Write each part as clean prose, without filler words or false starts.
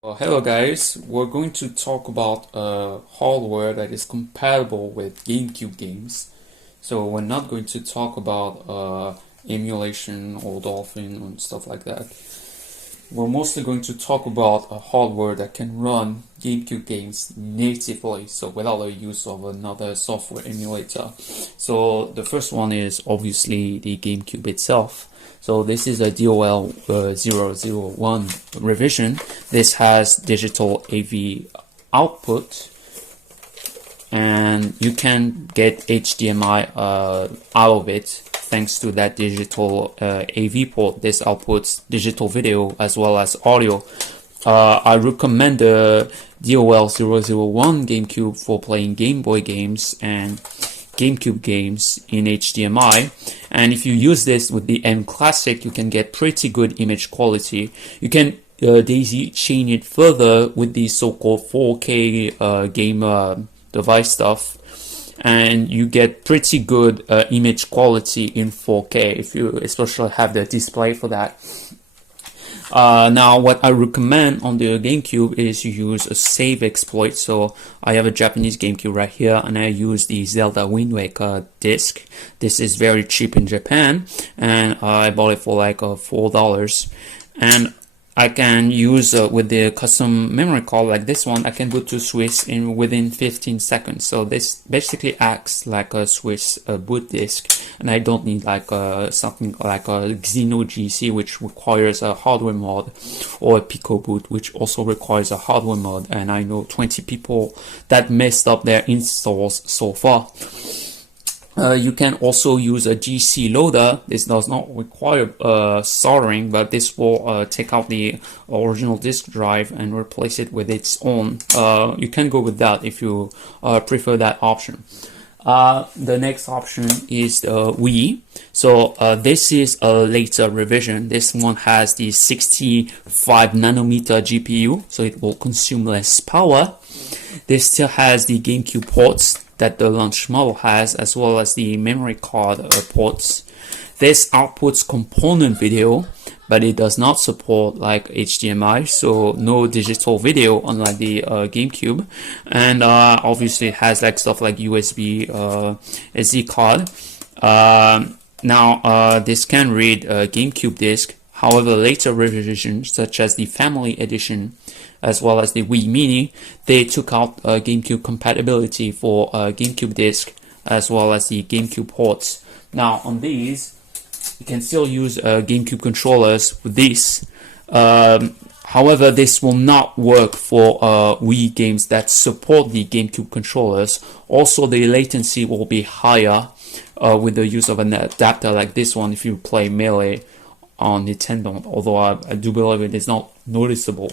Hello guys, we're going to talk about hardware that is compatible with GameCube games. So we're not going to talk about emulation or Dolphin and stuff like that. We're mostly going to talk about a hardware that can run GameCube games natively, so without the use of another software emulator. So the first one is obviously the GameCube itself. So this is a DOL-101 revision. This has digital AV output, and you can get HDMI out of it thanks to that digital AV port. This outputs digital video as well as audio. I recommend the DOL-001 Gamecube for playing Game Boy games and GameCube games in HDMI, and if you use this with the M Classic, you can get pretty good image quality. You can daisy chain it further with the so-called 4K game device stuff, and you get pretty good image quality in 4K if you especially have the display for that. Now, what I recommend on the GameCube is you use a save exploit. So I have a Japanese GameCube right here, and I use the Zelda Wind Waker disc. This is very cheap in Japan, and I bought it for like $4. And I can use with the custom memory card like this one, I can boot to Swiss in within 15 seconds. So this basically acts like a Swiss boot disk, and I don't need like something like a Xeno GC, which requires a hardware mod, or a Pico boot, which also requires a hardware mod. And I know 20 people that messed up their installs so far. You can also use a GC loader. This does not require soldering, but this will take out the original disk drive and replace it with its own. You can go with that if you prefer that option. The next option is the Wii. So this is a later revision. This one has the 65 nanometer GPU, so it will consume less power. This still has the GameCube ports that the launch model has, as well as the memory card ports. This outputs component video, but it does not support like HDMI, so no digital video unlike the GameCube. And obviously it has like stuff like USB SD card. Now this can read GameCube disc. However, later revisions such as the Family Edition as well as the Wii Mini, they took out GameCube compatibility for GameCube disc as well as the GameCube ports. Now on these, you can still use GameCube controllers with this. However, this will not work for Wii games that support the GameCube controllers. Also, the latency will be higher with the use of an adapter like this one if you play Melee on Nintendo, although I do believe it is not noticeable.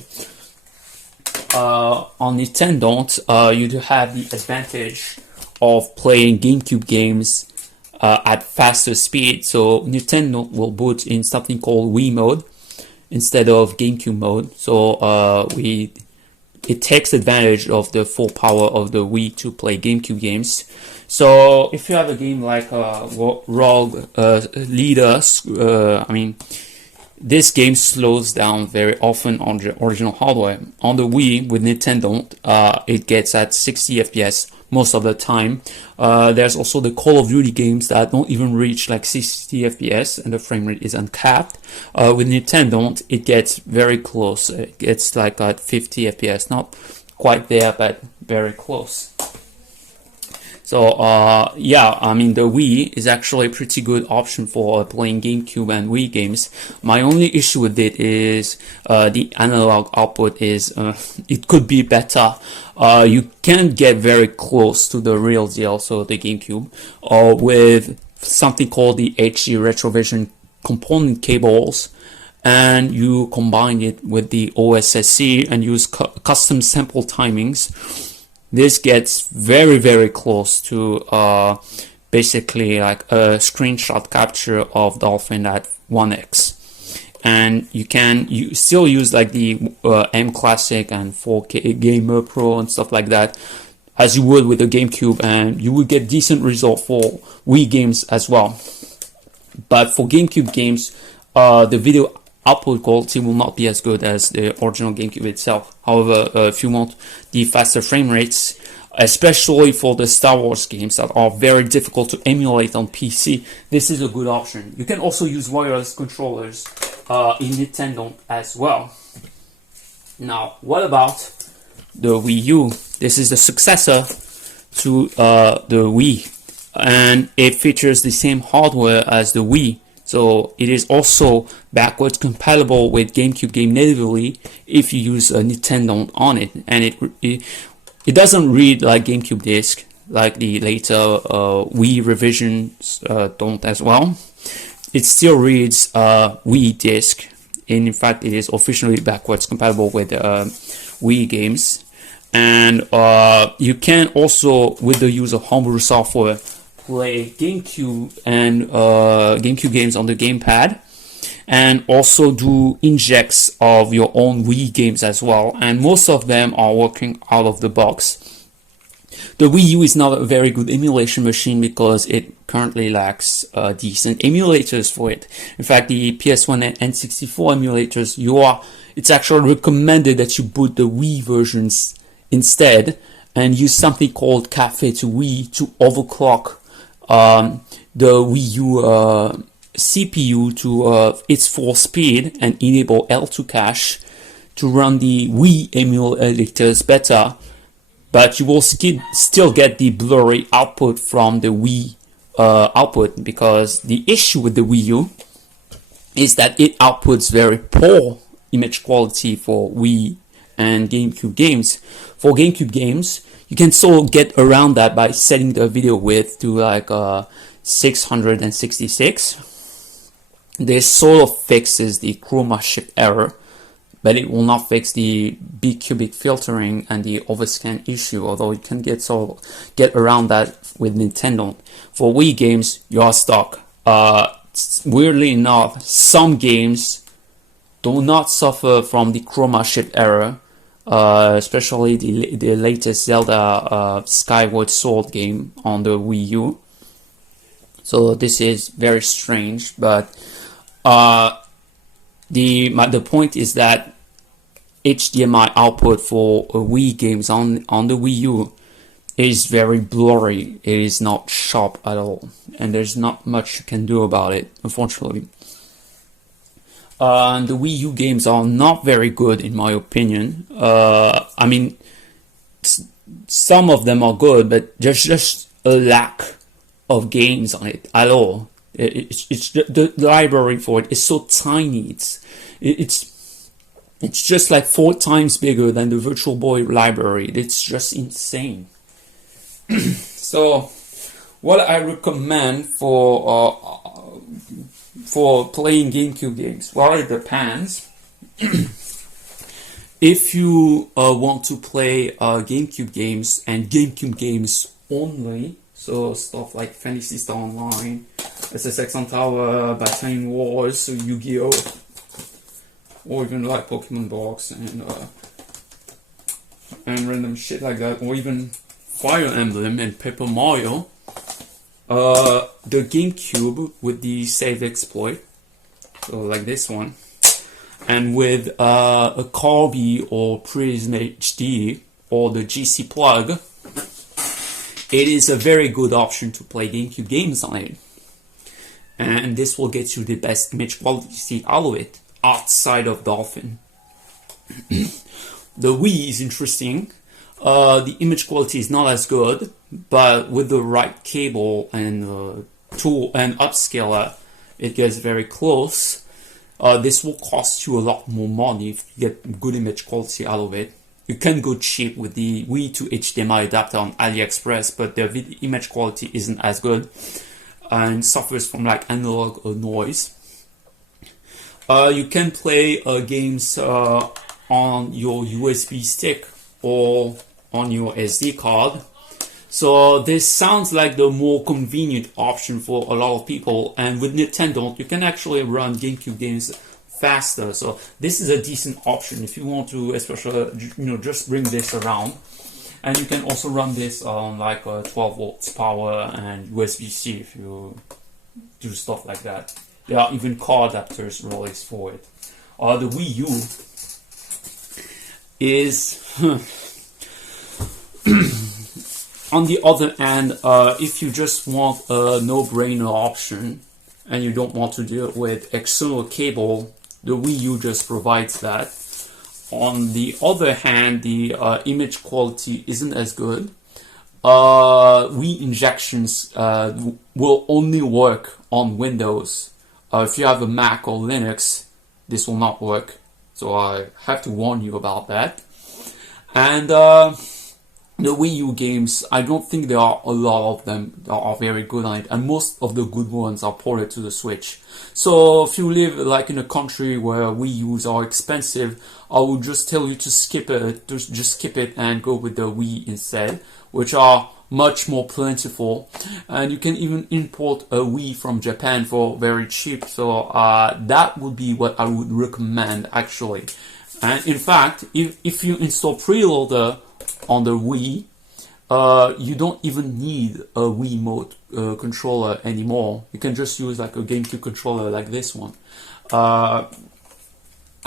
On Nintendo, you do have the advantage of playing GameCube games at faster speed. So Nintendo will boot in something called Wii mode instead of GameCube mode. So it takes advantage of the full power of the Wii to play GameCube games. So if you have a game like Rogue Leader, this game slows down very often on the original hardware. On the Wii with Nintendo, it gets at 60 FPS most of the time. There's also the Call of Duty games that don't even reach like 60 FPS and the frame rate is uncapped. With Nintendo, it gets very close. It gets like at 50 FPS, not quite there, but very close. So yeah, I mean the Wii is actually a pretty good option for playing GameCube and Wii games. My only issue with it is the analog output is it could be better. You can get very close to the real deal, so the GameCube, with something called the HD Retrovision component cables, and you combine it with the OSSC and use custom sample timings. This gets very, very close to basically like a screenshot capture of Dolphin at 1x. And you still use like the M Classic and 4K Gamer Pro and stuff like that, as you would with the GameCube, and you would get decent result for Wii games as well. But for GameCube games, the video output quality will not be as good as the original GameCube itself. However, if you want the faster frame rates, especially for the Star Wars games that are very difficult to emulate on PC, this is a good option. You can also use wireless controllers in Nintendo as well. Now, what about the Wii U? This is the successor to the Wii, and it features the same hardware as the Wii. So it is also backwards compatible with GameCube game natively if you use a Nintendo on it, and it doesn't read like GameCube disc like the later Wii revisions don't as well. It still reads Wii disc. In fact, it is officially backwards compatible with Wii games, and you can also, with the use of homebrew software, play GameCube and GameCube games on the gamepad, and also do injects of your own Wii games as well, and most of them are working out of the box. The Wii U is not a very good emulation machine because it currently lacks decent emulators for it. In fact, the PS1 and N64 emulators, it's actually recommended that you boot the Wii versions instead and use something called Cafe to Wii to overclock the Wii U CPU to its full speed and enable L2 cache to run the Wii emulators better, but you will still get the blurry output from the Wii output, because the issue with the Wii U is that it outputs very poor image quality for Wii and GameCube games. For GameCube games, you can sort of get around that by setting the video width to like 666. This sort of fixes the chroma shift error, but it will not fix the bicubic filtering and the overscan issue, although you can get around that with Nintendo. For Wii games, you are stuck. Weirdly enough, some games do not suffer from the chroma shift error, especially the latest Zelda Skyward Sword game on the Wii U. So this is very strange, but the point is that HDMI output for Wii games on the Wii U is very blurry. It is not sharp at all, and there's not much you can do about it, unfortunately. The Wii U games are not very good in my opinion. I mean, some of them are good, but there's just a lack of games on it at all. It's the library for it is so tiny. It's just like 4 times bigger than the Virtual Boy library. It's just insane. So, what I recommend for playing GameCube games, well, it depends. If you want to play GameCube games and GameCube games only, so stuff like Fantasy Star Online, SSX on Tower, Battalion Wars, Yu-Gi-Oh, or even like Pokemon Box and random shit like that, or even Fire Emblem and Paper Mario, the GameCube with the save exploit, so like this one, and with a Carby or Prism HD or the GCPlug, it is a very good option to play GameCube games on it. And this will get you the best image quality out of it, outside of Dolphin. The Wii is interesting. The image quality is not as good, but with the right cable and tool and upscaler, it gets very close. This will cost you a lot more money if you get good image quality out of it. You can go cheap with the Wii to HDMI adapter on AliExpress, but the image quality isn't as good and suffers from like analog noise. You can play games on your USB stick or on your SD card. So this sounds like the more convenient option for a lot of people, and with Nintendo you can actually run GameCube games faster. So this is a decent option if you want to, especially just bring this around. And you can also run this on like 12 volts power and USB-C if you do stuff like that. There are even car adapters released for it. the Wii U is on the other hand, if you just want a no-brainer option and you don't want to deal with external cable, the Wii U just provides that. On the other hand, the image quality isn't as good. Wii injections will only work on Windows. If you have a Mac or Linux, this will not work. So I have to warn you about that. And the Wii U games, I don't think there are a lot of them that are very good on it, and most of the good ones are ported to the Switch. So if you live like in a country where Wii U's are expensive, I would just tell you to skip it, just skip it and go with the Wii instead, which are much more plentiful, and you can even import a Wii from Japan for very cheap. So that would be what I would recommend actually. And in fact, if you install Preloader on the Wii, you don't even need a Wii mode controller anymore. You can just use like a GameCube controller like this one.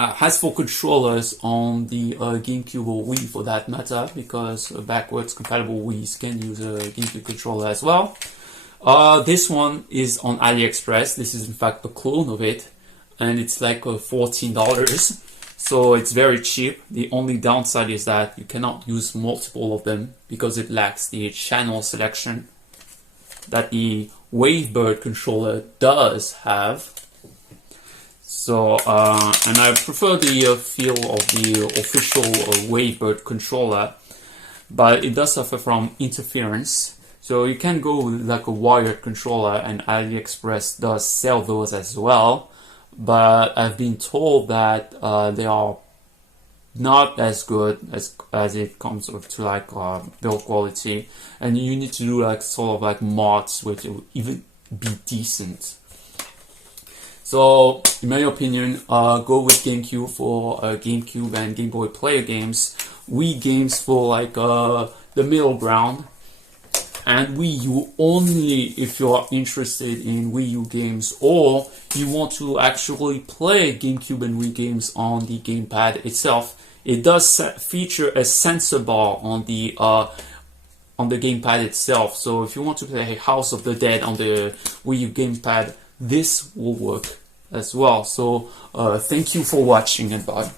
As for controllers on the GameCube or Wii for that matter, because backwards compatible Wiis can use a GameCube controller as well. This one is on AliExpress. This is in fact a clone of it, and it's like $14. So it's very cheap. The only downside is that you cannot use multiple of them because it lacks the channel selection that the Wavebird controller does have. So, and I prefer the feel of the official Wavebird controller, but it does suffer from interference. So you can go with like a wired controller, and AliExpress does sell those as well. But I've been told that they are not as good as it comes to like build quality, and you need to do like sort of like mods which will even be decent. So in my opinion, go with GameCube for GameCube and Game Boy player games, Wii games for like the middle ground, and Wii U only if you are interested in Wii U games, or you want to actually play GameCube and Wii games on the gamepad itself. It does feature a sensor bar on the gamepad itself. So if you want to play House of the Dead on the Wii U gamepad, this will work as well. So thank you for watching, and bye.